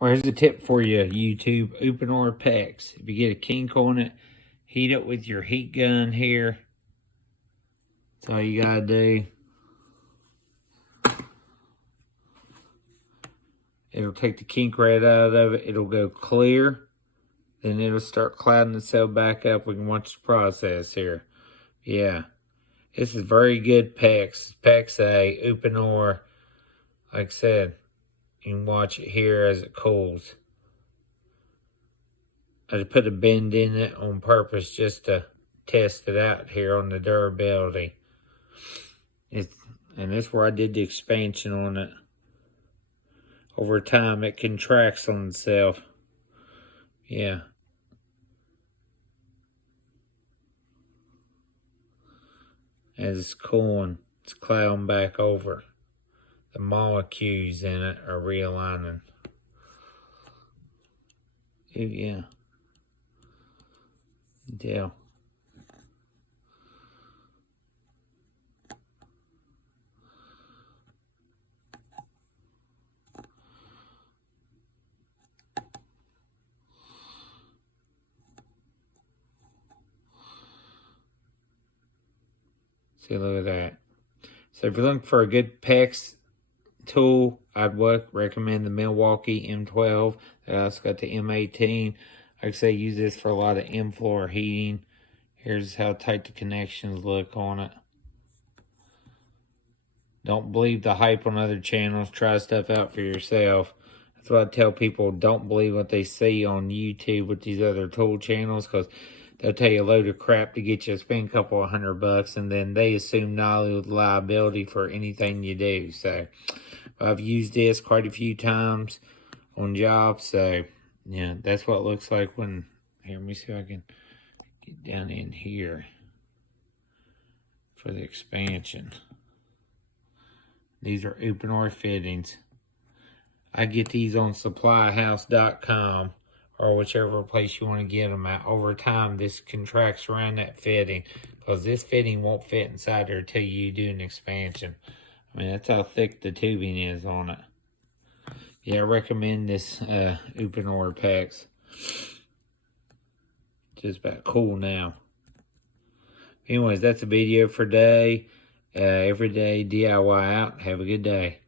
Well, here's a tip for you, YouTube. Uponor PEX. If you get a kink on it, heat it with your heat gun here. That's all you gotta do. It'll take the kink right out of it. It'll go clear. Then it'll start clouding itself back up. We can watch the process here. Yeah. This is very good PEX. PEX A, Uponor. Like I said, you can watch it here as it cools. I just put a bend in it on purpose just to test it out here on the durability. And that's where I did the expansion on it. Over time, it contracts on itself. Yeah. As it's cooling, it's clouding back over. The molecules in it are realigning. Ooh, yeah. Yeah. See, look at that. So if you're looking for a good PEX tool, I'd recommend the Milwaukee M12. I also got the M18. Like I say, use this for a lot of in-floor heating. Here's how tight the connections look on it. Don't believe the hype on other channels. Try stuff out for yourself. That's what I tell people. Don't believe what they see on YouTube with these other tool channels, because they'll tell you a load of crap to get you to spend a couple of $100, and then they assume no liability for anything you do. So I've used this quite a few times on jobs. So yeah, that's what it looks like when, here, let me see if I can get down in here for the expansion. These are Uponor fittings. I get these on supplyhouse.com or whichever place you want to get them at. Over time, this contracts around that fitting, because this fitting won't fit inside there until you do an expansion. I mean, that's how thick the tubing is on it. Yeah, I recommend this Uponor PEX. Just about cool now. Anyways, that's a video for today. Everyday DIY out. Have a good day.